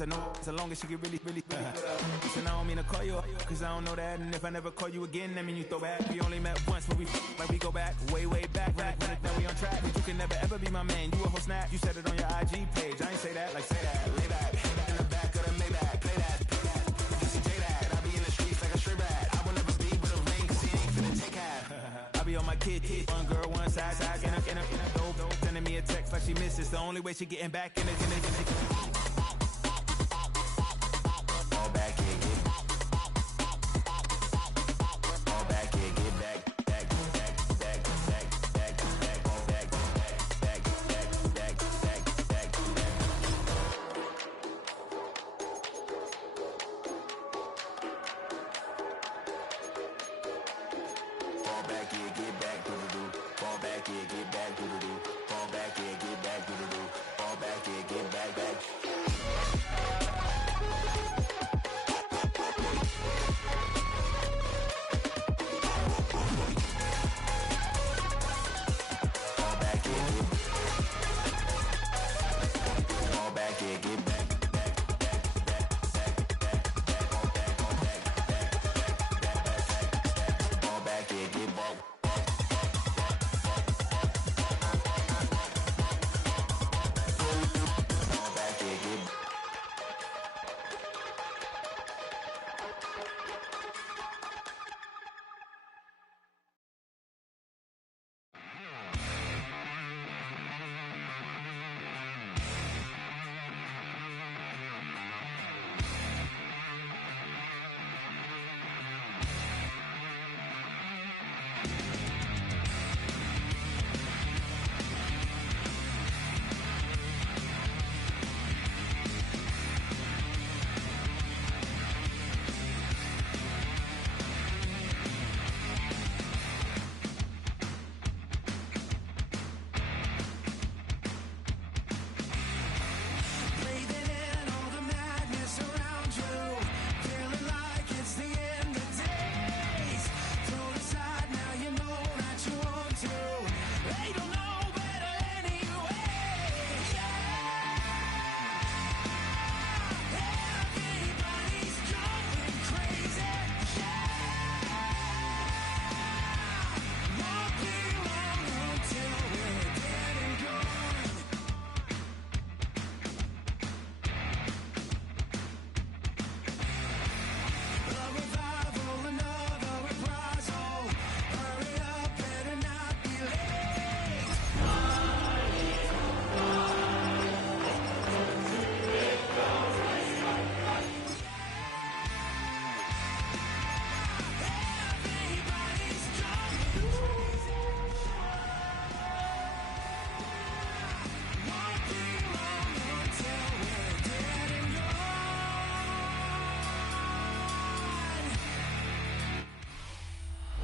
I know as long as she get really Listen, I don't mean to call you up, cause I don't know that. And if I never call you again, that mean you throw back. We only met once, but we like we go back, way back. Run it, then we on track. But you can never ever be my man. You a whole snap. You said it on your IG page. I ain't say that, like say that. Lay back, in the back of the Maybach. Play that. You see J that. I be in the streets like a stray rat. I will never be with a ring, cause he ain't finna take half. I be on my kid. One girl, one side, in a dope. Sending me a text like she misses. The only way she getting back in it.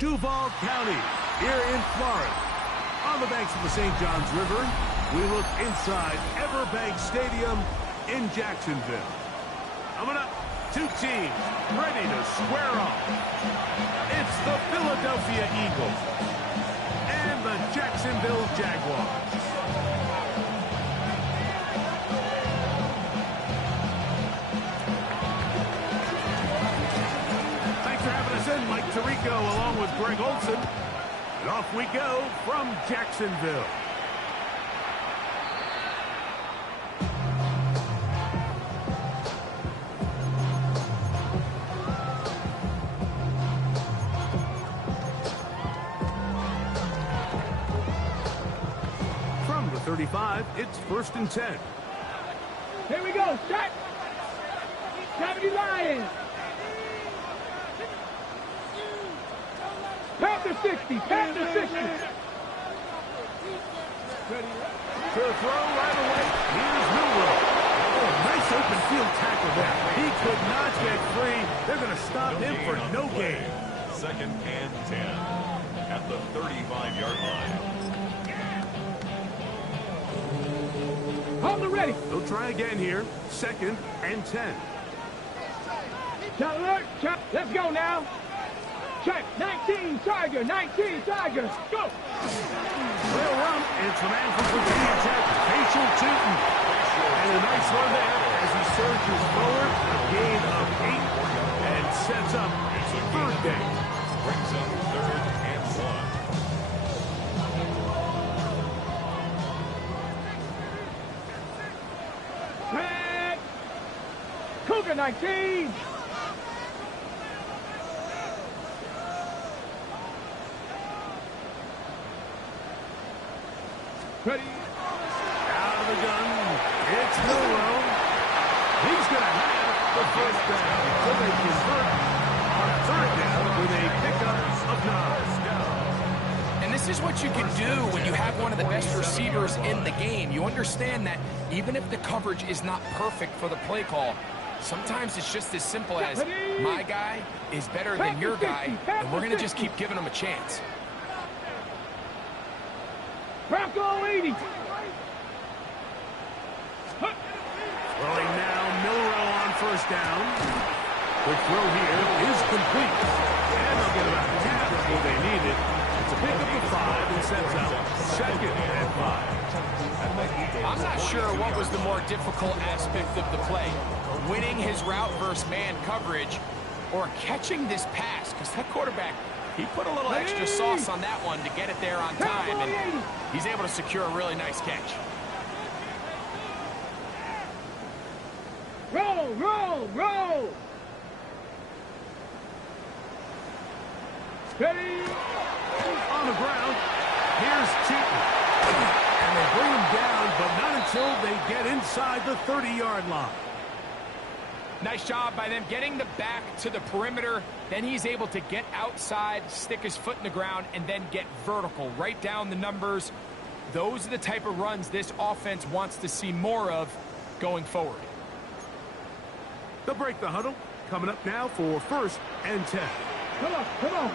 Duval County, here in Florida. On the banks of the St. Johns River, we look inside Everbank Stadium in Jacksonville. Coming up, two teams ready to square off. It's the Philadelphia Eagles and the Jacksonville Jaguars. Mike Tirico along with Greg Olson. And off we go from Jacksonville. From the 35, it's 1st and 10. Here we go. Set. 70 Lions. Panther 60, Panther 60. To throw right away, here's Newell. Oh, nice open field tackle there. He could not get free. They're going to stop him for no gain. 2nd and 10 at the 35-yard line. Hold it ready. They'll try again here. 2nd and 10. Shot alert. Shot. Let's go now. Check. 19, Tiger. 19, Tiger. Go. Real run. It's the man from Virginia Tech, Facial Tootin. And And a nice run there as he surges forward, a gain of 8, and sets up third down. Brings up 3rd and 1. Red. Cougar 19. Ready. Out of the gun, it's Milrow. He's going to have the first down. So they convert on 3rd down with a pickup of 9. And this is what you can do when you have one of the best receivers in the game. You understand that even if the coverage is not perfect for the play call, sometimes it's just as simple as my guy is better than your guy, and we're going to just keep giving him a chance. Bronco 80. Throwing now, Milrow on 1st down. The throw here is complete. And they'll get about half of what they needed. It's a pickup of 5 and sets up 2nd and 5. I'm not sure what was the more difficult aspect of the play, winning his route versus man coverage or catching this pass, because that quarterback, he put a little extra sauce on that one to get it there on time, and he's able to secure a really nice catch. Roll, roll, roll. Ready. On the ground, here's Cheaton. And they bring him down, but not until they get inside the 30-yard line. Nice job by them getting the back to the perimeter. Then he's able to get outside, stick his foot in the ground, and then get vertical. Right down the numbers. Those are the type of runs this offense wants to see more of going forward. They'll break the huddle. Coming up now for 1st and 10. Come on, come on.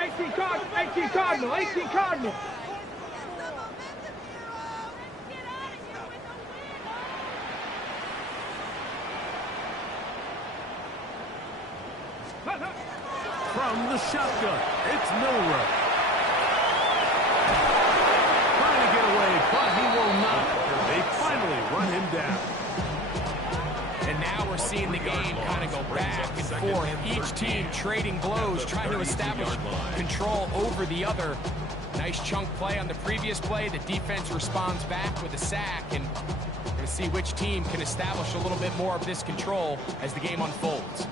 18 Cardinal, 18 Cardinal, 18 Cardinal. From the shotgun, it's Milrow. Trying to get away, but he will not. They finally run him down. And now we're seeing the game kind of go back and forth. Each team trading blows, trying to establish control over the other. Nice chunk play on the previous play. The defense responds back with a sack, and we're going to see which team can establish a little bit more of this control as the game unfolds.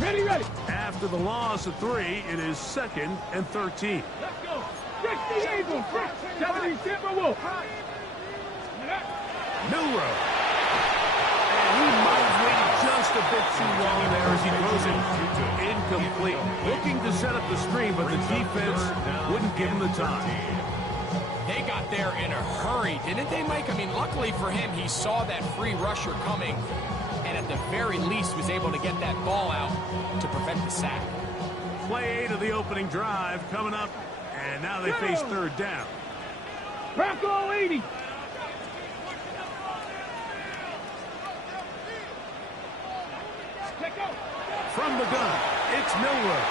Ready, ready. After the loss of 3, it is 2nd and 13. Let's go. 60 Eagles, 70 Timberwolves. Milrow. And he might have waited just a bit too long there as he throws it incomplete. Looking to set up the screen, but the defense wouldn't give him the time. They got there in a hurry, didn't they, Mike? I mean, luckily for him, he saw that free rusher coming, and at the very least was able to get that ball out to prevent the sack. Play 8 of the opening drive coming up, and now they face 3rd down. Bronco 80. From the gun, it's Milrow.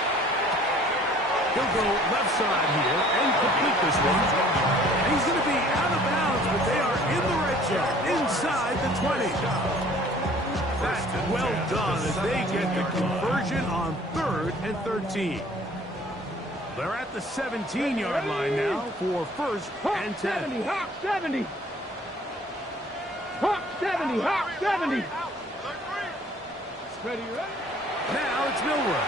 He'll go left side here and complete this one. He's going to be out of bounds, but they are in the red zone, inside the 20. That's well done as they get the conversion on 3rd and 13. They're at the 17-yard line now for 1st and 10. Hawk 70. Hawk 70. Hawk 70. Ready, ready. Now it's Milrow.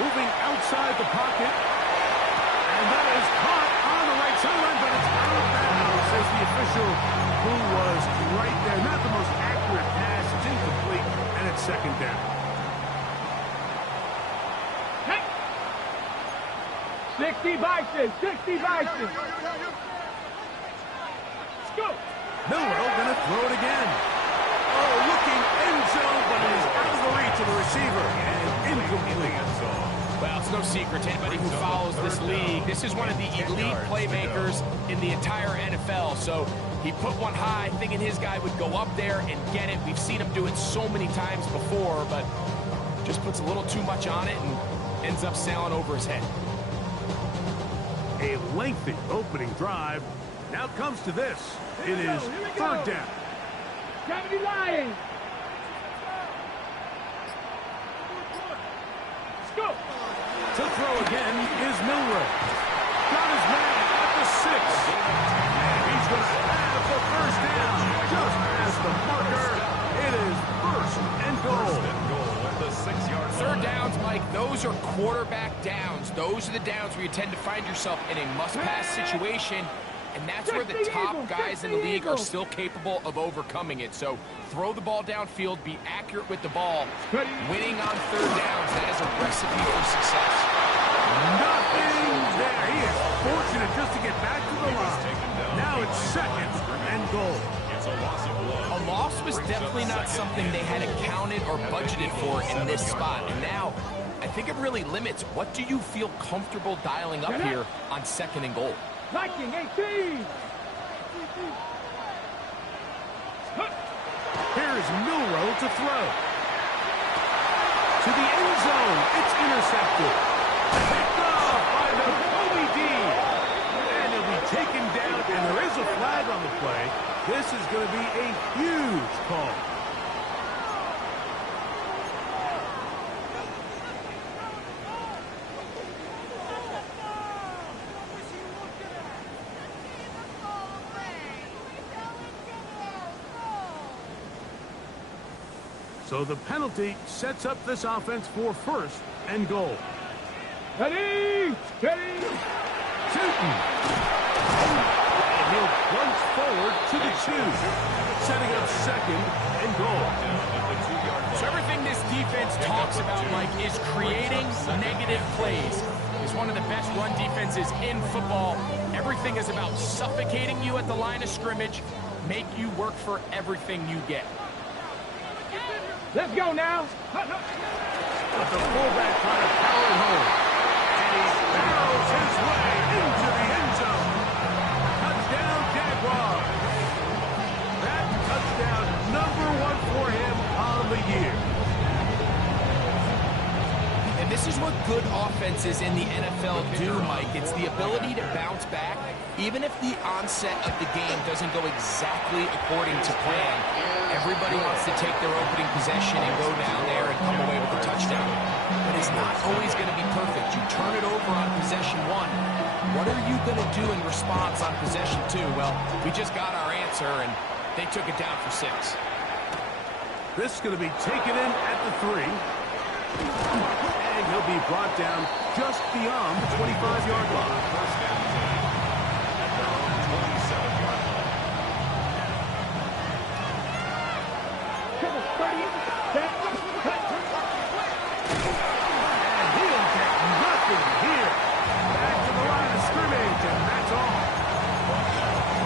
Moving outside the pocket. And that is caught on the right sideline, but it's out of bounds, says the official who was right there. Not the most accurate pass. It's incomplete, and it's 2nd down. Hey. 60 Bison. 60 Bison. Let's go. Milrow going to throw it again. Oh, looking end zone, but it is out of the reach of the receiver, and incomplete. Well, it's no secret to anybody who follows this league. league. This is one of the elite playmakers in the entire NFL. So he put one high, thinking his guy would go up there and get it. We've seen him do it so many times before, but just puts a little too much on it and ends up sailing over his head. A lengthy opening drive. Now comes to this. It is third down. Gravity Lions. Let's go. To throw again is Milroe. Got his man at the 6. And he's going to have the first down. Just as the marker, it is first and goal. At the 6-yard line. Third downs, Mike, those are quarterback downs. Those are the downs where you tend to find yourself in a must-pass situation, and that's where the top guys in the league are still capable of overcoming it. So throw the ball downfield, be accurate with the ball. Winning on third downs, that is a recipe for success. Nothing there. He is fortunate just to get back to the line. Now it's second and goal. It's a loss of blood. A loss was definitely not something they had accounted or budgeted for in this spot. And now, I think it really limits what do you feel comfortable dialing up here on second and goal. Viking 18. Here's Milroe to throw. To the end zone. It's intercepted. Picked off by the Kobe D. And he'll be taken down, and there is a flag on the play. This is going to be a huge call. So the penalty sets up this offense for first and goal. Ready, steady, shooting. And he'll plunge forward to the 2, setting up second and goal. So everything this defense talks about, Mike, is creating negative plays. It's one of the best run defenses in football. Everything is about suffocating you at the line of scrimmage, make you work for everything you get. Let's go now. But the fullback trying to power it home. And he barrels his way into the end zone. Touchdown, Jaguars. That touchdown #1 for him on the year. And this is what good offenses in the NFL do, Mike. It's the ability to bounce back, even if the onset of the game doesn't go exactly according to plan. Everybody wants to take their opening possession and go down there and come away with a touchdown. But it's not always going to be perfect. You turn it over on possession 1. What are you going to do in response on possession 2? Well, we just got our answer, and they took it down for 6. This is going to be taken in at the 3. And he'll be brought down just beyond the 25-yard line. First down at their own 27-yard line. And he'll get nothing here. Back to the line of scrimmage, and that's all.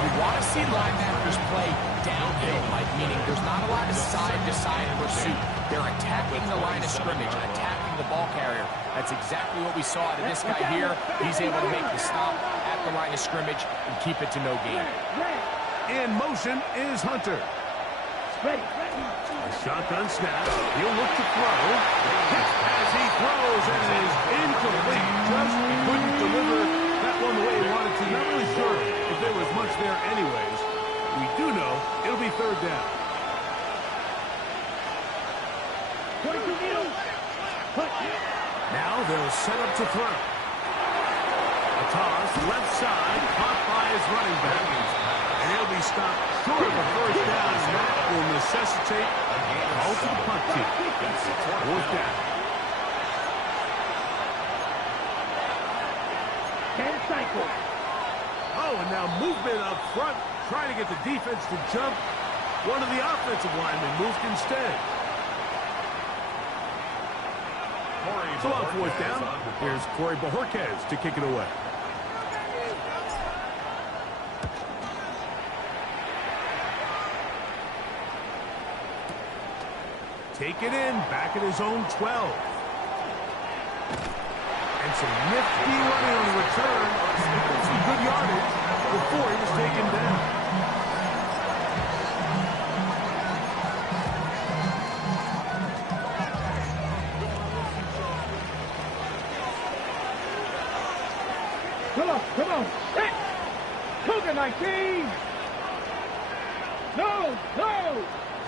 You want to see linebackers play downhill, Mike, meaning there's not a lot of side-to-side pursuit. They're attacking the line of scrimmage, attacking the ball carrier. That's exactly what we saw out of this guy here. He's able to make the stop at the line of scrimmage and keep it to no gain. In motion is Hunter. A shotgun snap. He'll look to throw. Hits as he throws, and it is incomplete. Just couldn't deliver that one the way he wanted to. Not really sure if there was much there anyways. We do know it'll be third down. Now they'll set up to throw. A toss, left side, caught by his running back. And he'll be stopped short of a first down, and that will necessitate a call to the punt team. Fourth down. 10 cycles. Oh, and now movement up front, trying to get the defense to jump. One of the offensive linemen moved instead. So on fourth down, here's Corey Bojorquez to kick it away. Take it in, back at his own 12. And some nifty running on the return Come on. Set. Cougar 19. No.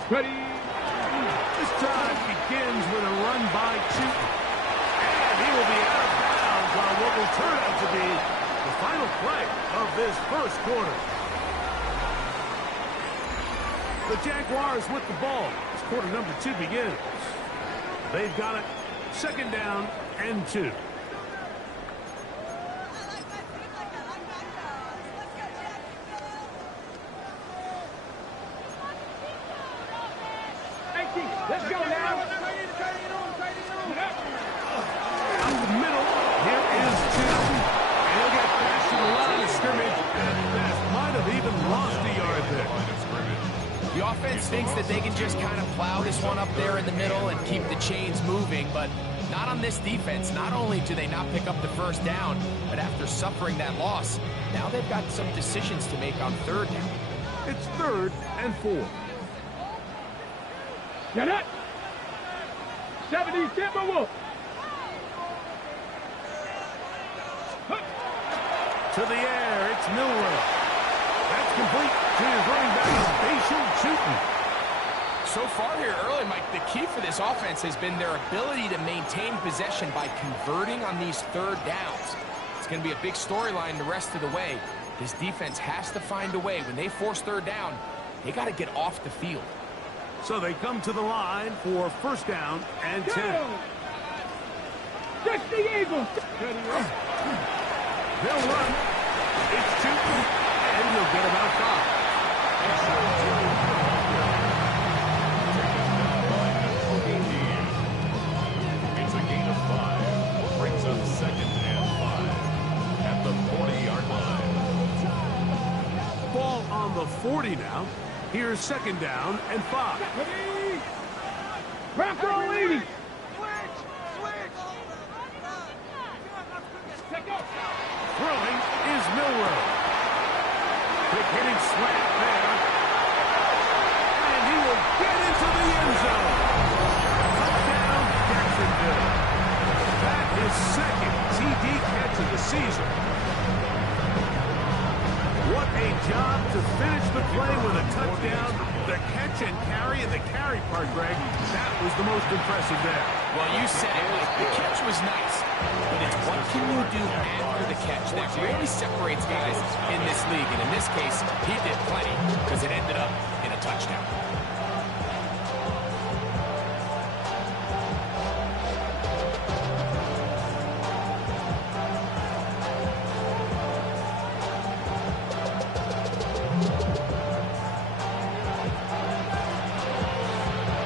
Ready. This drive begins with a run by Chute. And he will be out of bounds on what will turn out to be the final play of this first quarter. The Jaguars with the ball as quarter number 2 begins. They've got it. Second down and 2. Let's go now. Up the middle, here is 2. And he'll get past to the line of scrimmage. And that might have even lost a yard there. The offense thinks that they can just kind of plow this one up there in the middle and keep the chains moving, but not on this defense. Not only do they not pick up the first down, but after suffering that loss, now they've got some decisions to make on third down. It's 3rd and 4. Get it. 70 Timberwolves. To the air, it's Milroe. That's complete to his running back, Bashan Chute. So far here early, Mike, the key for this offense has been their ability to maintain possession by converting on these third downs. It's going to be a big storyline the rest of the way. This defense has to find a way. When they force third down, they got to get off the field. So they come to the line for first down and 10. 60 Eagles. They'll run. It's Chute, and he'll get about 5. It's a gain of 5. Brings up second and 5 at the 40-yard line. Ball on the 40 now. Here's second down and 5. Bronco 80. Throwing is Milroe. Quick hitting slant there. And he will get into the end zone. Touchdown, Jacksonville. That is second TD catch of the season. What a job to finish the play with a touchdown. The catch and carry, and the carry part, Greg, that was the most impressive there. Well, you said it. The catch was nice, but it's what can you do after the catch that really separates guys in this league. And in this case, he did plenty because it ended up in a touchdown.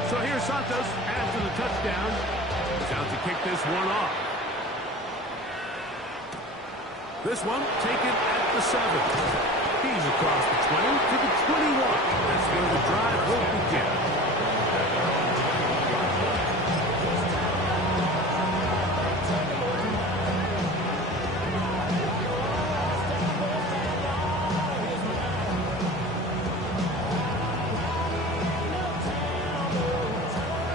So here's Santos after the touchdown. He's out to kick this one off. This one taken at the 7. He's across the 20 to the 21. That's where the drive will begin.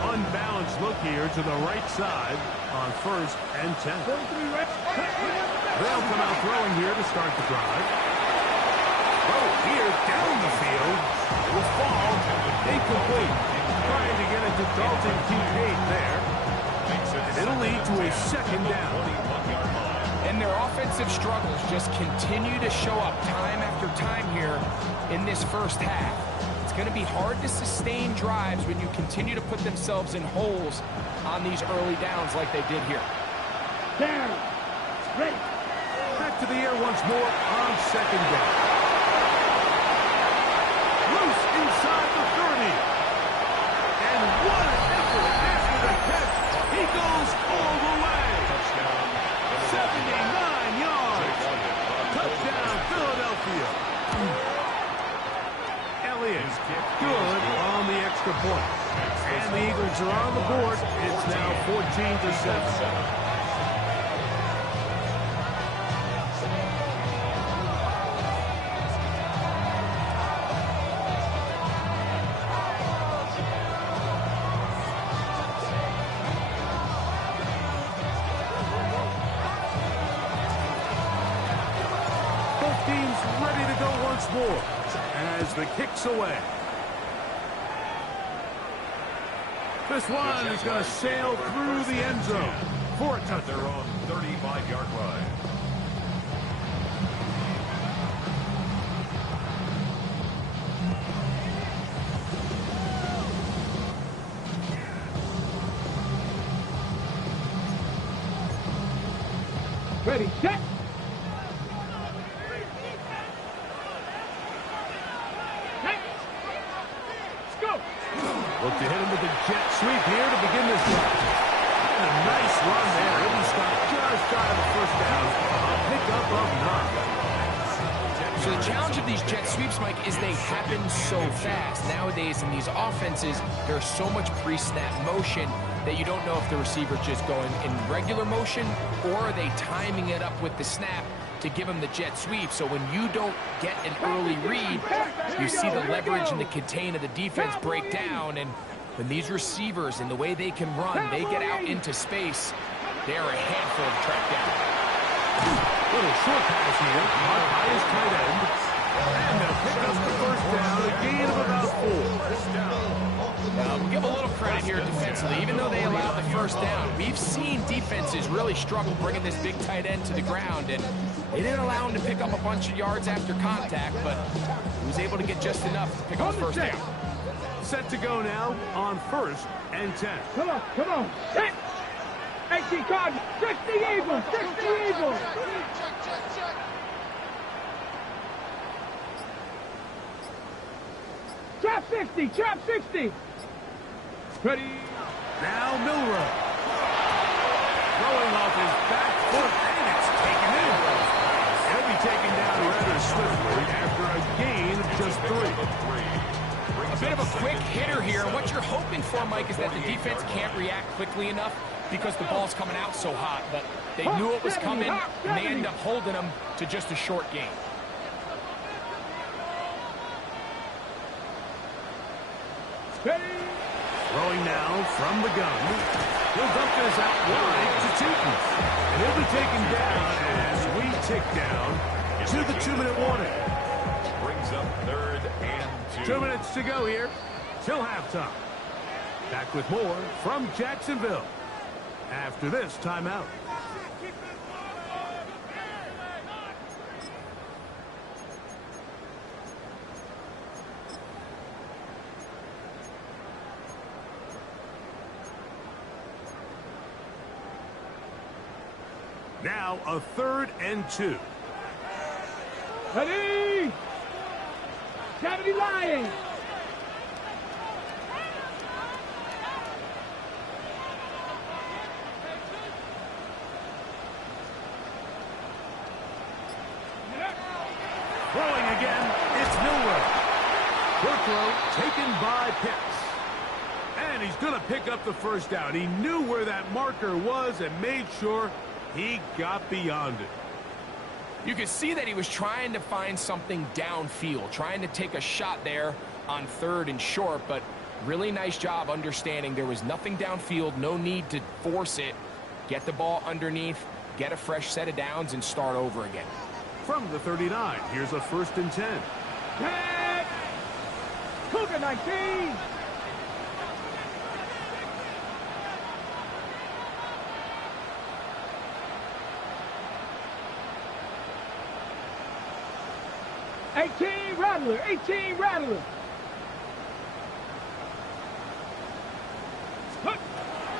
Unbalanced look here to the right side on 1st and 10. They'll come out throwing here to start the drive. Oh, here down the field. Will fall. Incomplete. Trying to get it to Dalton Kincaid there. It'll lead to a second down. And their offensive struggles just continue to show up time after time here in this first half. It's going to be hard to sustain drives when you continue to put themselves in holes on these early downs like they did here. Down. Ready. Back to the air once more on second down. Loose inside the 30. And what an effort after the catch. He goes all the way. 79 yards. Touchdown, Philadelphia. Elliott good on the extra point. And the Eagles are on the board. It's now 14-7. team's ready to go once more as the kick's away. This one is going to sail through the end zone for a touchdown. Their own 35-yard line. Ready, set. Let's go. Look to hit him with a jet sweep here to begin this drive. And a nice run there. He'll be stopped just shy of the first down. A pickup of 9. So the challenge of these jet sweeps, Mike, is they happen so fast. Nowadays in these offenses, there's so much pre-snap motion that you don't know if the receiver's just going in regular motion or are they timing it up with the snap to give him the jet sweep. So when you don't get an early read, you see the leverage and the contain of the defense break down. And when these receivers and the way they can run, they get out into space, they're a handful to track down. Little short pass here, caught by his tight end. And they'll pick up the first down, a gain of about 4. We'll give a little credit here defensively. Even though they allowed the first down, we've seen defenses really struggle bringing this big tight end to the ground, and they didn't allow him to pick up a bunch of yards after contact, but he was able to get just enough to pick up the first down. Set to go now on 1st and 10. Come on, set. 18 card, 60 Eagles, 60 Eagles. Trap 60, trap 60. Ready. Now Milrow. Throwing off his back foot, and it's taken in. He'll be taken down rather swiftly after a gain of just 3. A bit of a quick hitter here. What you're hoping for, Mike, is that the defense can't react quickly enough because the ball's coming out so hot. But they knew it was coming, and they end up holding them to just a short gain. Throwing now from the gun. He'll dump this out wide to Tootin. And he'll be taken down as we tick down to the 2-minute warning. Brings up 3rd and 2. 2 minutes to go here till halftime. Back with more from Jacksonville after this timeout. Now a 3rd and 2. Ready. 70 Lions. Throwing again, it's Milrow. Short throw taken by Pitts. And he's going to pick up the first down. He knew where that marker was and made sure he got beyond it. You could see that he was trying to find something downfield, trying to take a shot there on 3rd and short, but really nice job understanding there was nothing downfield, no need to force it. Get the ball underneath, get a fresh set of downs, and start over again. From the 39, here's a 1st and 10. Red. Cougar 19. Rattler, 18 Rattler.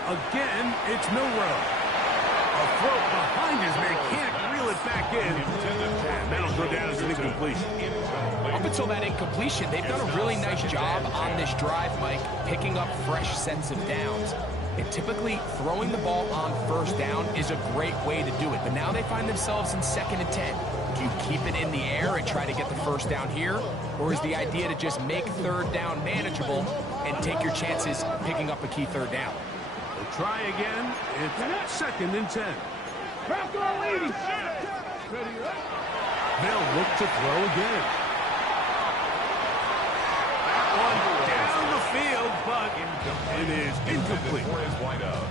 Again, it's Milrow. A throw behind his man, can't reel it back in. And that'll go down as an incompletion. Up until that incompletion, they've done a really nice job on this drive, Mike, picking up fresh sets of downs. And typically, throwing the ball on 1st down is a great way to do it. But now they find themselves in 2nd and 10. Do you keep it in the air and try to get the first down here? Or is the idea to just make 3rd down manageable and take your chances picking up a key 3rd down? We'll try again. It's 2nd and 10. They'll look to throw again. That one down the field, but it is incomplete.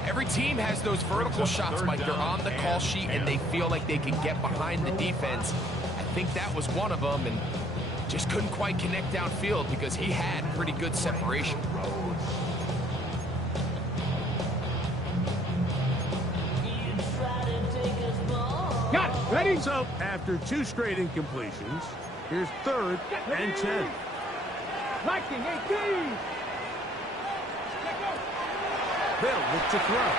Every team has those vertical shots, Mike. They're on the call sheet, and they feel like they can get behind the defense. I think that was one of them, and just couldn't quite connect downfield because he had pretty good separation. Got it. Ready? So, after 2 straight incompletions, here's 3rd and 10. Liking 18. They'll look to throw.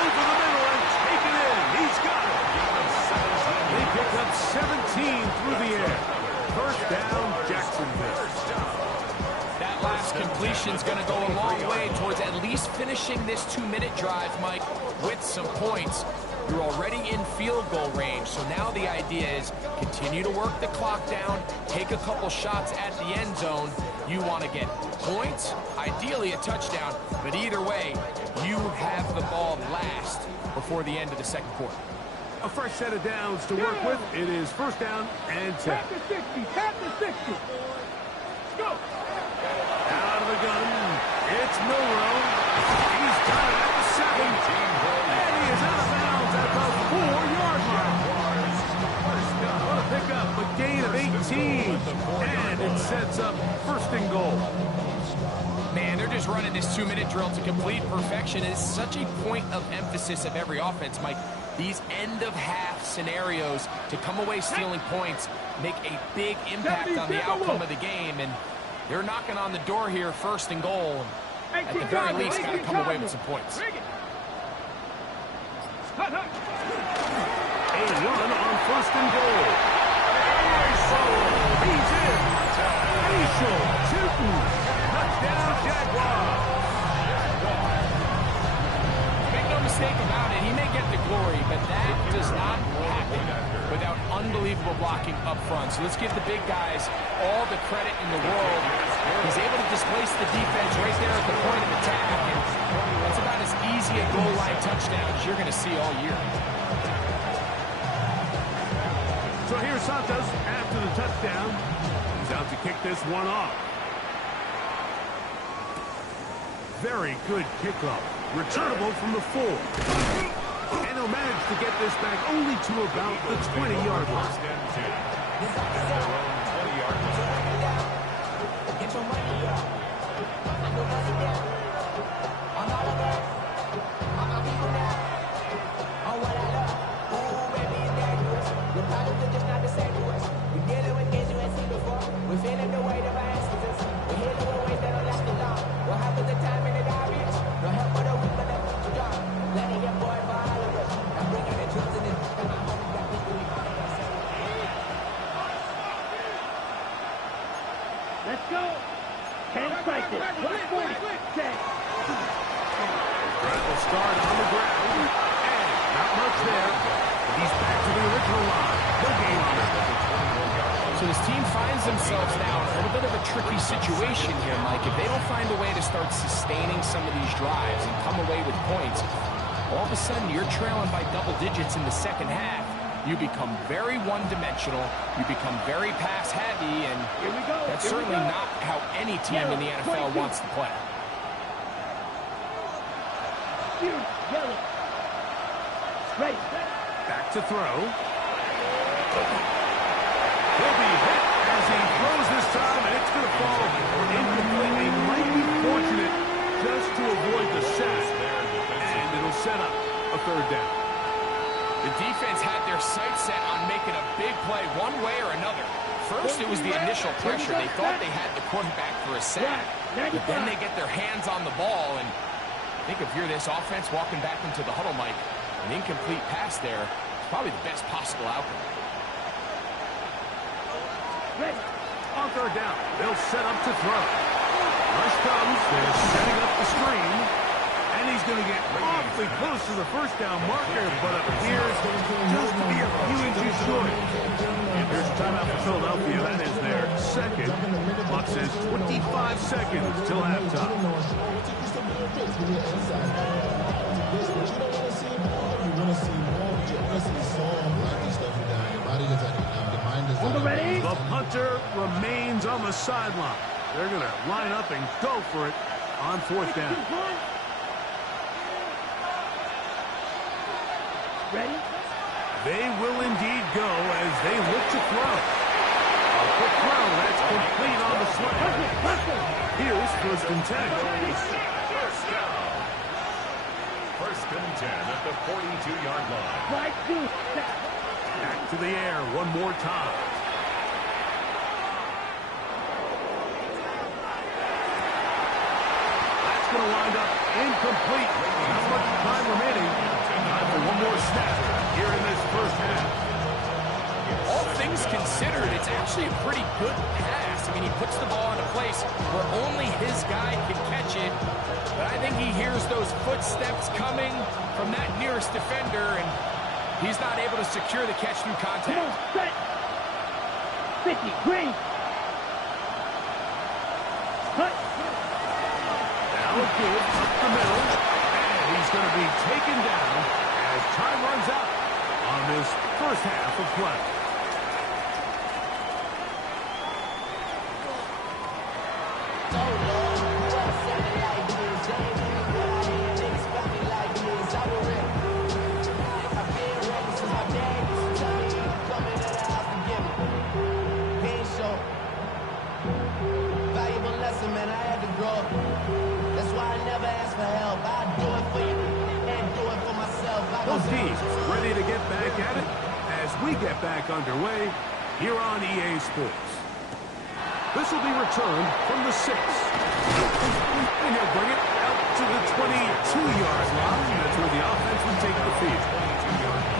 Over the middle and take it in. He's got it. They pick up 17 through the air. First down, Jacksonville. That last completion's going to go a long way towards at least finishing this 2-minute drive, Mike, with some points. You're already in field goal range, so now the idea is continue to work the clock down, take a couple shots at the end zone. You want to get points, ideally a touchdown, but either way, you have the ball last before the end of the second quarter. A fresh set of downs to work with. It is first down and 10. Tap the 60. Tap the 60. Go. Out of the gun. It's Milrow. He's got it at the 7. And he is out of bounds at the 4-yard line. What a pickup. A gain of 18. And it sets up first and goal. Man, they're just running this 2-minute drill to complete perfection. It's such a point of emphasis of every offense, Mike. These end-of-half scenarios to come away stealing points make a big impact on the outcome of the game, and they're knocking on the door here, first and goal. At the very least, got to come away with some points. A run on first and goal. He's in. Facial shooting. Touchdown, Jaguars. Make no mistake about it, he may get the glory, but that does not happen without unbelievable blocking up front. So let's give the big guys all the credit in the world. He's able to displace the defense right there at the point of attack, and that's about as easy a goal line touchdown as you're going to see all year. So here's Santos after the touchdown. He's out to kick this one off. Very good kickoff. Returnable from the 4. And he'll manage to get this back only to about the 20-yard line. Let's go. 10 cycles. 140. Set. Brad will start on the ground. And not much there. He's back to the original line. No gain on it. So this team finds themselves now in a little bit of a tricky situation here, Mike. If they don't find a way to start sustaining some of these drives and come away with points, all of a sudden you're trailing by double digits in the second half. You become very one-dimensional. You become very pass-heavy, and that's certainly not how any team in the NFL wants to play. Yellow. Ready. Back to throw. He'll be hit as he throws this time, and it's going to fall incomplete. He might be fortunate just to avoid the sack, and it'll set up a third down. The defense had their sights set on making a big play one way or another. First, it was the initial pressure. They thought they had the quarterback for a sack, but then they get their hands on the ball, and I think if you're this offense walking back into the huddle, Mike, an incomplete pass there is probably the best possible outcome. On third down, they'll set up to throw. Rush comes, they're setting up the screen, and he's going to get awfully close to the first down marker, but appears just to be a few inches short. And here's a timeout for Philadelphia. That is their second. Clock says 25 seconds till halftime. The punter remains on the sideline. They're going to line up and go for it on fourth down. Ready? They will indeed go as they look to throw. A quick throw that's complete on the slant. Here's 1st and 10. First down. 1st and 10 at the 42-yard line. Back to the air one more time. That's going to wind up incomplete. Not much time remaining. Time for one more snap here in this 1st half. All things considered, it's actually a pretty good pass. I mean, he puts the ball in a place where only his guy can catch it. But I think he hears those footsteps coming from that nearest defender, and he's not able to secure the catch through contact. Come on, set. 50, green. Cut. Now a give up the middle. And he's going to be taken down as time runs out on this 1st half of play. Both teams ready to get back at it as we get back underway here on EA Sports. This will be returned from the 6. And he'll bring it out to the 22-yard line. That's where the offense will take the field. 22-yard line.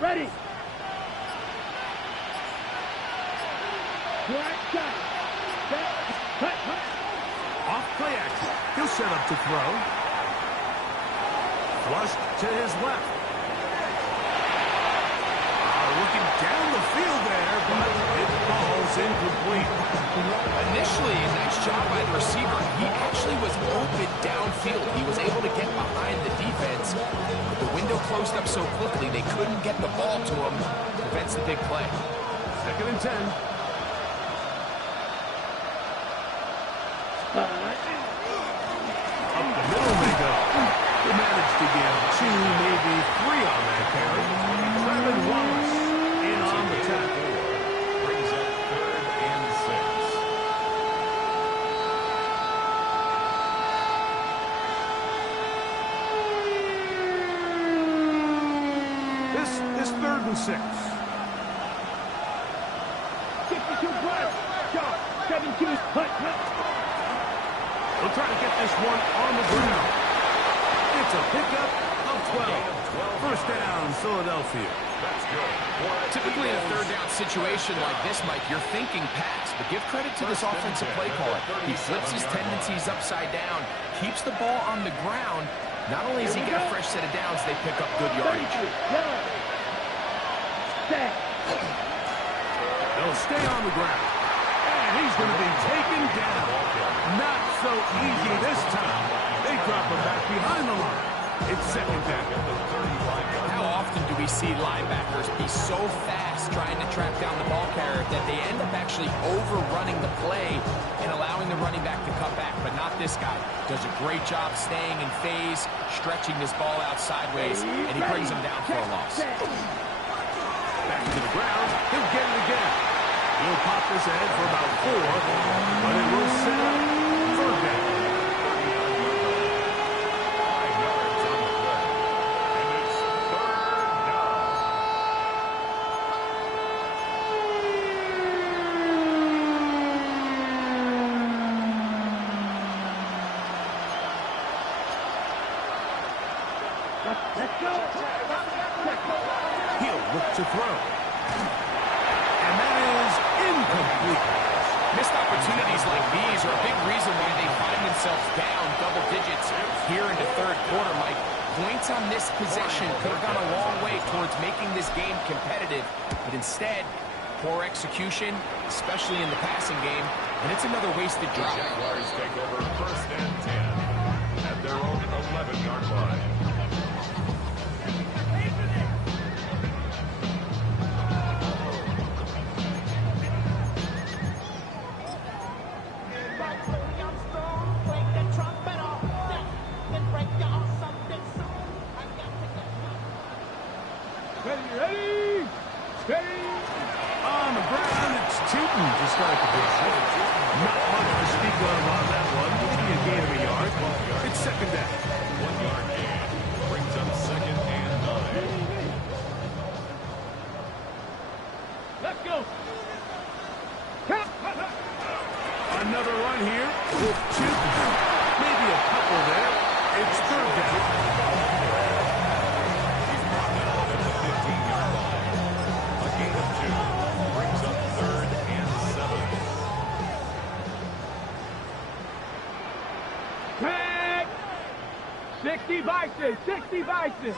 Ready. Right side. Cut. Off play action. He'll set up to throw. Flushed to his left. Looking down the field there, but it falls incomplete. Initially, a nice job by the receiver. He actually was open downfield. He was able to get behind the defense. But the window closed up so quickly, they couldn't get the ball to him. Prevents the big play. 2nd and 10. Up the middle they go. They managed to get 2, maybe 3 on that carry. Trevin Wallace in on the tackle. Brings up 3rd and 6. This is 3rd and 6. 62 plus. Shot. 17. Cut. They'll try to get this one on the ground. It's a pickup of 12. 1st down, Philadelphia. That's good. Typically in a 3rd down situation like this, Mike, you're thinking pass, but give credit to this offensive play caller. He flips his tendencies upside down, keeps the ball on the ground. Not only does he get a fresh set of downs, they pick up good yardage. They'll stay on the ground. And he's going to be taken down. Not so easy this time. They drop him back behind the line. It's 2nd down. How often do we see linebackers be so fast trying to track down the ball carrier that they end up actually overrunning the play and allowing the running back to cut back? But not this guy. Does a great job staying in phase, stretching this ball out sideways, and he brings him down for a loss. Back to the ground. He'll get it again. He'll pop this ahead for about 4, but it will set up 3rd down. 5 yards on the play. And it's 3rd down. Let's go. He'll look to throw. And that is incomplete. Missed opportunities like these are a big reason why they find themselves down double digits here into third quarter, Mike. Points on this possession could have gone a long way towards making this game competitive, but instead, poor execution, especially in the passing game, and it's another wasted drive. Jaguars take over first and 10 at their own 11-yard line. Ready? Steady! On the ground, it's Tootin to start the drive. Not much to speak of on that one. Maybe a gain of a yard. It's second down. 1-yard gain brings up second and 9. Let's go! Another run here with Tootin. Maybe a couple there. It's third down. Gain of 2 brings up third and 7. Tag! 60 Bison! 60 Bison!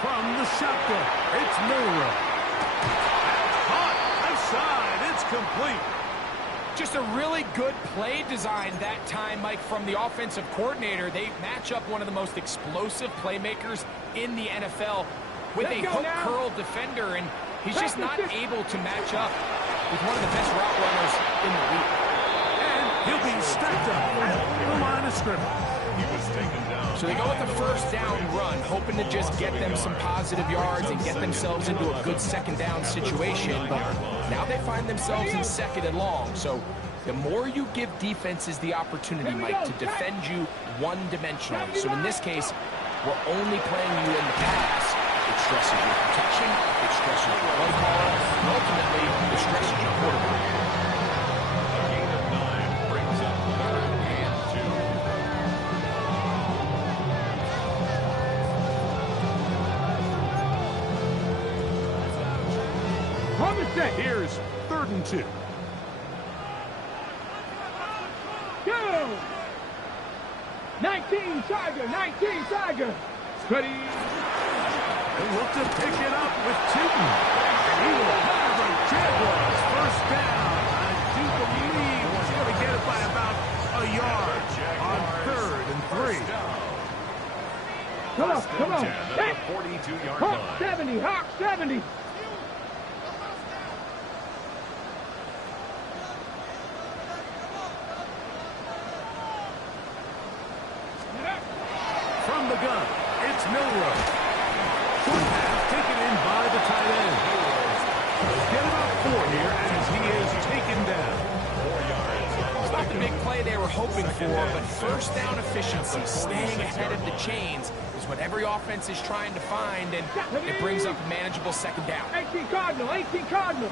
From the shotgun, it's Miller. Caught outside. It's complete. Just a really good play design that time, Mike, from the offensive coordinator. They match up one of the most explosive playmakers in the NFL with a hook curl defender, and he's just not able to match up with one of the best route runners in the league. And he'll be stacked up at the line of scrimmage. He was taken down. So they go with the first down run, hoping to just get them some positive yards and get themselves into a good second down situation. But now they find themselves in second and long. So the more you give defenses the opportunity, Mike, to defend you one-dimensionally. So in this case, we're only playing you in the pass. It stresses your protection, it stresses your play caller, and ultimately, it stresses your quarterback. A gain of 9 brings up third and 2. Here's third and 2. Go! 19 Tiger! 19 Tiger! Ready? They look to pick it up with Tootin. He will have the Jaguars first down. I do believe he's going to get it by about a yard on third and 3. Come on, come on! At the 42-yard Hawk line. 70! Hawk 70! From the gun, it's Milrow. Short pass taken in by the tight end. They'll get about 4 here as he is taken down. 4 yards. It's not the big play they were hoping for, but first down efficiency, staying ahead of the chains, is what every offense is trying to find, and it brings up a manageable second down. 18 Cardinal! 18 Cardinal!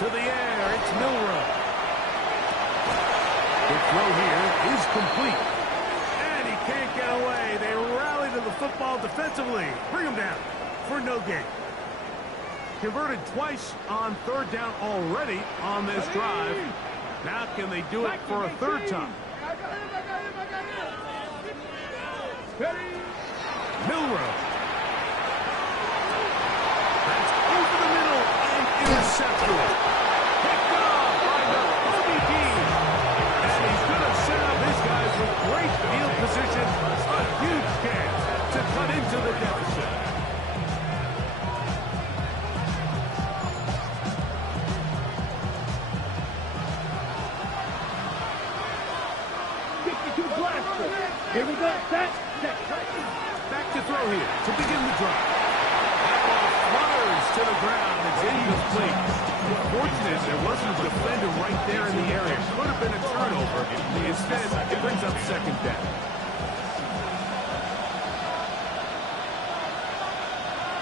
To the air, it's Milrow. The throw here is complete. And he can't get away. They rally to the football defensively. Bring him down for no gain. Converted twice on third down already on this drive. Now can they do it for a third time? Milrow. That's over the middle and intercepted. Picked off by the OBD. And he's going to set up his guys with great field position. A huge chance to cut into the deficit. Here we go, set. Back to throw here to begin the drive. That ball flutters to the ground. It's incomplete. Fortunate there wasn't a defender right there in the area. Could have been a turnover. Instead, it brings up second down.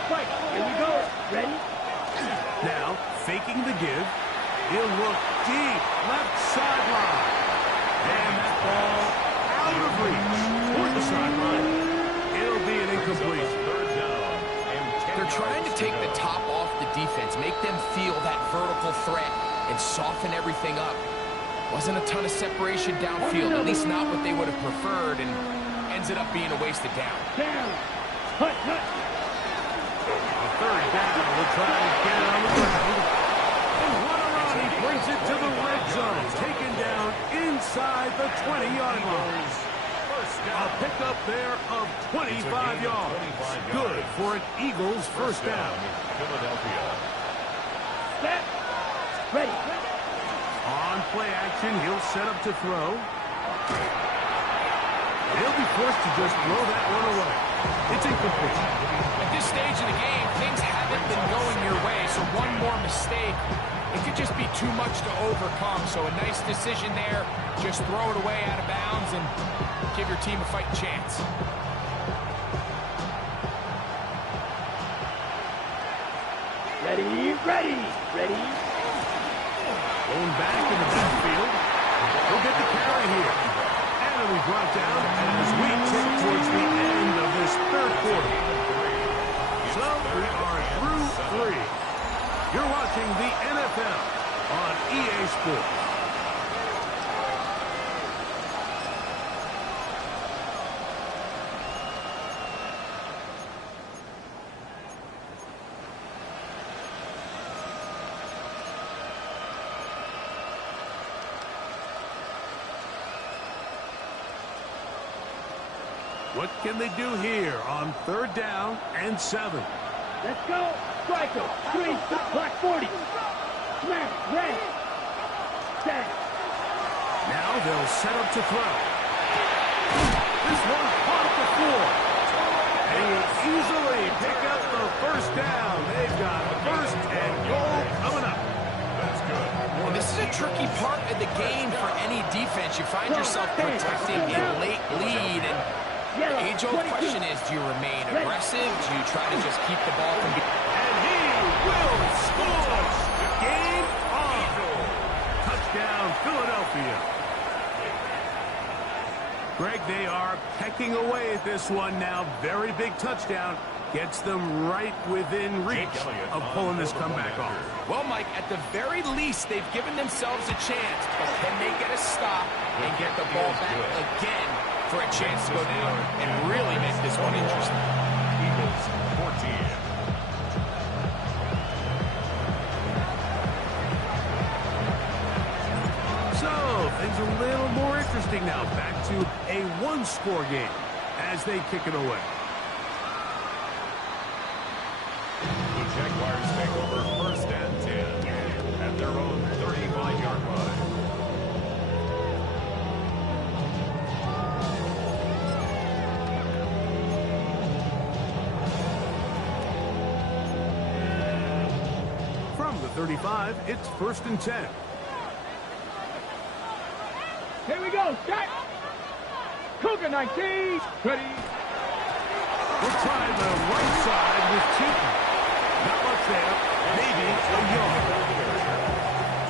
Right, here we go. Ready? Now, faking looking to give. He'll look deep, left sideline. And that ball out of reach toward the sideline. It'll be an incomplete. They're trying to take the top off the defense, make them feel that vertical threat, and soften everything up. Wasn't a ton of separation downfield, at least not what they would have preferred, and ends it up being a wasted down. Down. Hut, hut. A third down. We'll try to get it on the ground. And what a run. He brings it to the red zone. Taken down inside the 20-yard line. A pickup there of 25 yards. Good for an Eagles first down. Philadelphia. Set. Ready. On play action, he'll set up to throw. He'll be forced to just throw that one away. It's incomplete. At this stage of the game, things haven't been going your way, so one more mistake, it could just be too much to overcome. So a nice decision there. Just throw it away out of bounds and give your team a fighting chance. Ready, ready, ready. Going back in the backfield. He'll get the carry here. And it'll be brought down as we tick towards the end of this third quarter. So we are through 3. You're watching the NFL on EA Sports. What can they do here on third down and 7? Let's go. Striker. 3. Black 40. Smash. Red. Set. Now they'll set up to throw. This one caught at the floor. They will easily pick up the first down. They've got first and goal coming up. That's good. And this is a tricky part of the game for any defense. You find yourself protecting a late lead, and the age-old question is, do you remain aggressive? Do you try to just keep the ball from being... And he will score! Game on! Touchdown, Philadelphia. Greg, they are pecking away at this one now. Very big touchdown. Gets them right within reach of pulling this comeback off. Well, Mike, at the very least, they've given themselves a chance. But can they get a stop and get the ball back again for a chance to go down and really make this one interesting? Eagles 14. So, things a little more interesting now. Back to a one-score game as they kick it away. The Jaguars take over first and 10 at their own 35-yard line. From the 35, it's first and 10. Here we go. Set. Cougar 19. Ready. We'll try the right side with Keaton. Not much there. Maybe a yard.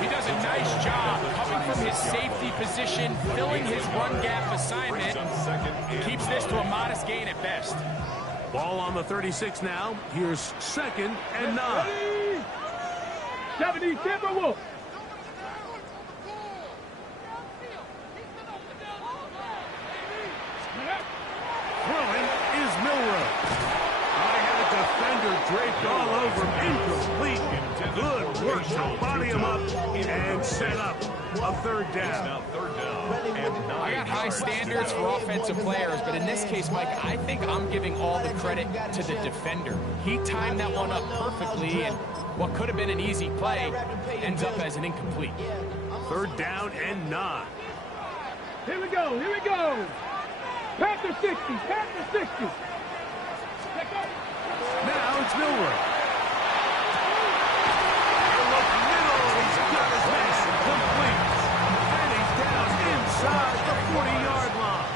He does a nice job coming from his safety position, filling his run gap assignment. Keeps this to a modest gain at best. Ball on the 36 now. Here's second and 9. 70 Timberwolves. Throwing is Milrow. I had a defender draped all over him. Incomplete. Good work to body him up and set up a third down. Now third down and 9. I got high standards for offensive players, but in this case, Mike, I think I'm giving all the credit to the defender. He timed that one up perfectly, and what could have been an easy play ends up as an incomplete. Third down and 9. Here we go. Here we go. Panther 60. Panther 60. Now it's Milrow. He'll look middle. He's got his man complete. And he's down inside the 40-yard line.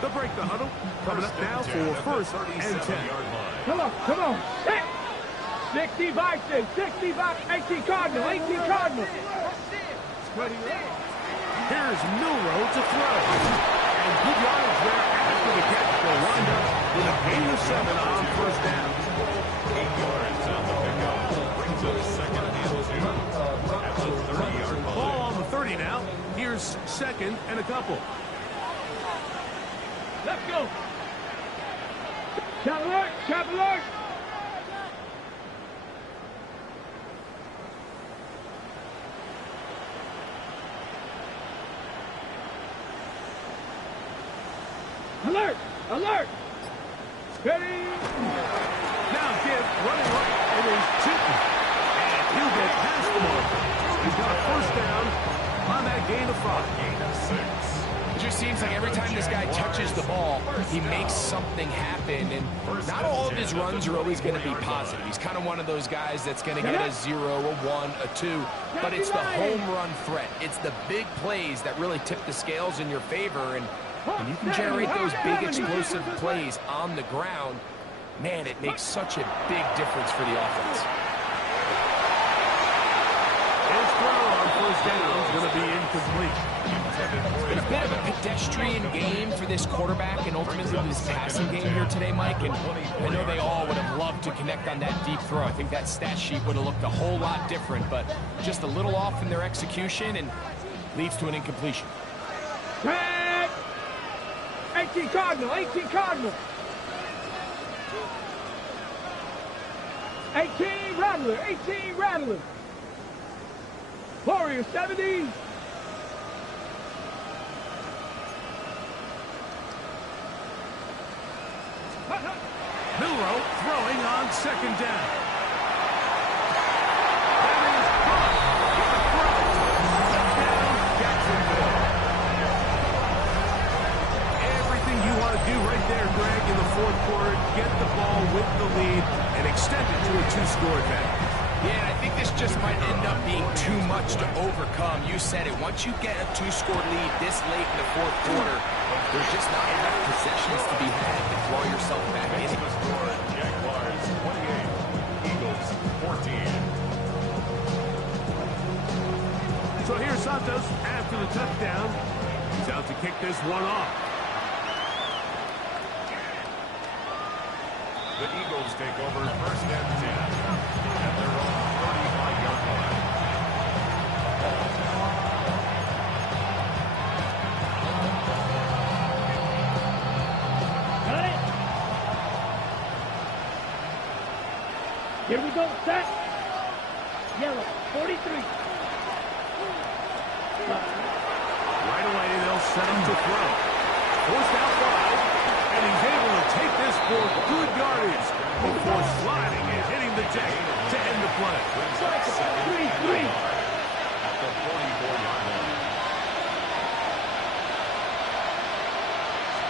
They'll break the huddle. Coming up now for first and 10. Come on. Come on. Set. 60 Vikings, 60 Vikings, 18 Cardinal, 18 Cardinal. Here's Milrow to throw. And good yardage there after the catch. They'll wind up with a gain of 7 on first down. 8 yards on the pickup. Brings up second and 2 at the 30-yard line. Ball on the 30 now. Here's second and a couple. Let's go. Chop alert, chop alert. Alert! Alert! Ready! Now give, running right, it is Chitton. And he'll get past the mark. He's got a first down on that gain of 5. Gain of 6. It just seems like every time this guy touches the ball, he makes something happen. And not all of his runs are always going to be positive. He's kind of one of those guys that's going to get a 0, a 1, a 2. But it's the home run threat. It's the big plays that really tip the scales in your favor. And you can generate those big explosive plays on the ground. Man, it makes such a big difference for the offense. His throw on first down is going to be incomplete. It's a bit of a pedestrian game for this quarterback and ultimately this passing game here today, Mike. And I know they all would have loved to connect on that deep throw. I think that stat sheet would have looked a whole lot different, but just a little off in their execution and leads to an incompletion. 18 Cardinal, 18 Cardinal. 18 Rattler, 18 Rattler. Warrior 70. Milrow throwing on second down. That is caught. Touchdown, Jacksonville. Everything you want to do right there, Greg, in the fourth quarter, get the ball with the lead and extend it to a 2-score advantage. Yeah, I think this just might end up being too much to overcome. You said it. Once you get a 2-score lead this late in the fourth quarter, there's just not enough possessions to be had to throw yourself back in it. Jaguars 28, Eagles 14. So here's Santos after the touchdown. He's out to kick this one off. The Eagles take over first and 10 at their own 35-yard line. Got it. Here we go, set. Yellow, 43. Right away, they'll set him to throw. Forced out wide, and he's able to take this for good yardage before sliding and hitting the deck to end the play. 3-3. At the 44-yard line.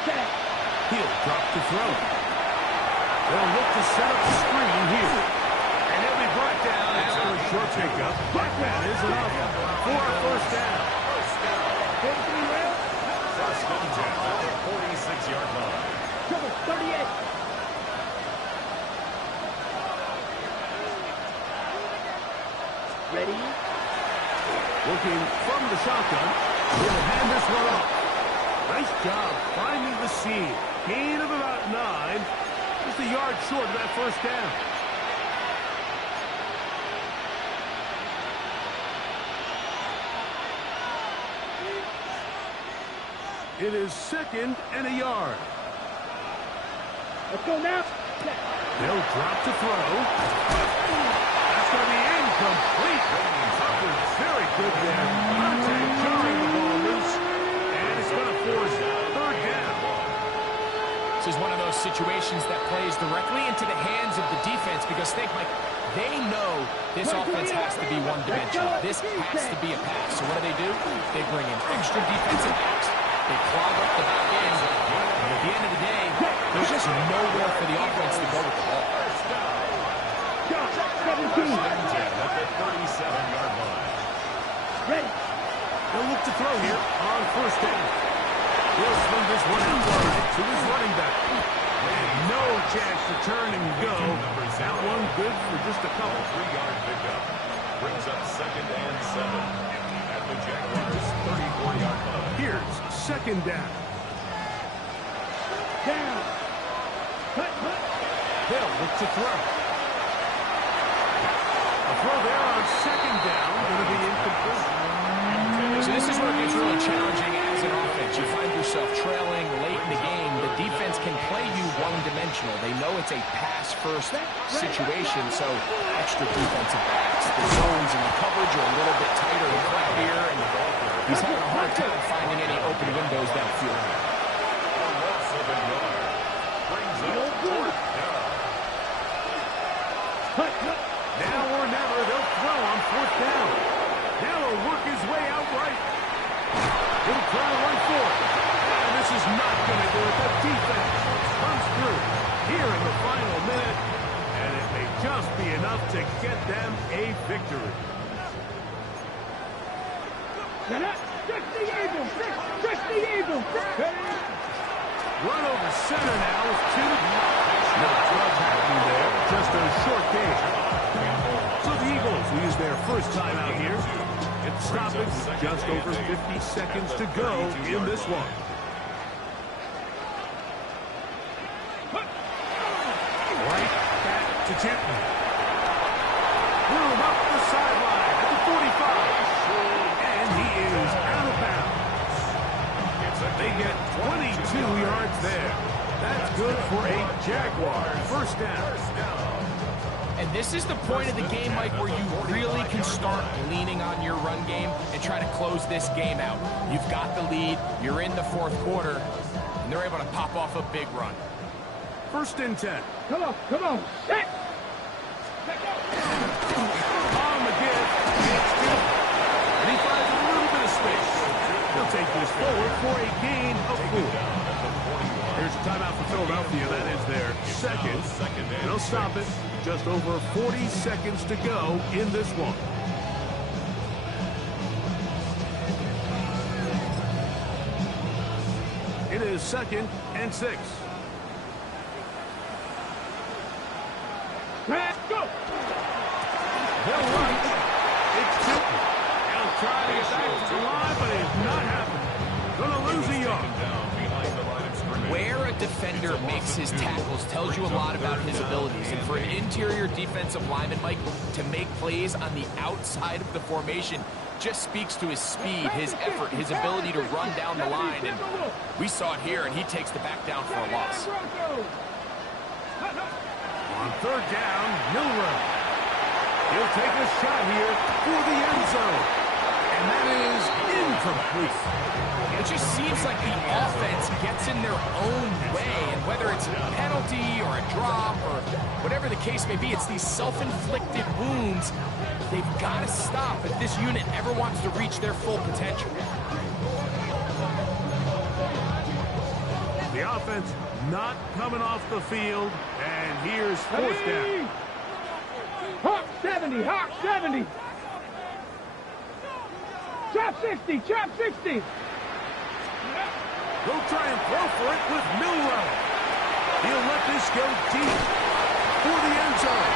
Set. He'll drop the throw. They'll look to set up the screen here. And he'll be brought down after a short pickup. But that is enough for a first down. 43 rounds. First and 10 at the 46-yard line. Trouble, 38. Ready? Looking from the shotgun. He'll hand this one off. Nice job finding the seam. Gain of about 9. Just a yard short of that first down. It is second and a yard. Let's go now. They'll drop to throw. That's going to be incomplete. Tucker, very good there. Contact jarring the ball loose. And it's going to force third down. This is one of those situations that plays directly into the hands of the defense because think, Mike, they know this offense has to be one-dimensional. This has to be a pass. So what do? They bring in extra defensive backs. They clog up the back end. And at the end of the day, there's just nowhere for the offense to go with the ball. 17. At the 37-yard line. Ready. They'll look to throw here on first down. He'll swing this one out wide to his running back. No chance to turn and go. That one good for just a couple. 3-yard pickup. Brings up 2nd and 7 at the Jaguars' 34-yard line. Here's 2nd down. Down. Cut. Hill looks to throw. A throw there on 2nd down. Going to be incomplete. So this is where it gets really challenging as an offense. You find yourself trailing late in the game. The defense can play you one-dimensional. They know it's a pass-first situation, so extra defensive backs. The zones and the coverage are a little bit tighter and cloudier, and he's having a hard time finding any open windows downfield. Loss of a yard. Brings up 4th down. Now or never, they'll throw on 4th down. Now he'll work his way out right. He'll try to run for it. And this is not going to do it. The defense comes through here in the final minute, and it may just be enough to get them a victory. Fix the Eagles. Fix the Eagles. Run over center now with 2. No club happening there. Just a short game. So the Eagles will use their first time out here. It's stoppage. Just over 50 seconds to go in this one. Right back to Tipton. Room up the sideline at the 45. And he is out of bounds. They get 22 yards there. That's good for a Jaguar first down. And this is the point of the game, Mike, where you really can start leaning on your run game and try to close this game out. You've got the lead, you're in the 4th quarter, and they're able to pop off a big run. 1st and 10. Come on. Set. On the give. It's good. And he finds a little bit of space. He'll take this forward for a gain of 4. Here's a timeout for Philadelphia. That is their second. They'll stop it. Just over 40 seconds to go in this one. It is 2nd and 6. Go. They'll run. It's Tipton. He'll try to get back to the line, but it's not happening. Gonna lose a yard. Where a defender makes his tackles tells you a lot about his abilities. And for an interior defensive lineman, Mike, to make plays on the outside of the formation just speaks to his speed, his effort, his ability to run down the line. And we saw it here, and he takes the back down for a loss. On 3rd down, Milrow. He'll take a shot here for the end zone. And that is incomplete. It just seems like the offense gets in their own way, and whether it's a penalty or a drop or whatever the case may be, it's these self-inflicted wounds they've got to stop if this unit ever wants to reach their full potential. The offense not coming off the field, and here's 4th down. Hawk 70. Chop 60. They'll try and throw for it with Milrow. He'll let this go deep for the end zone.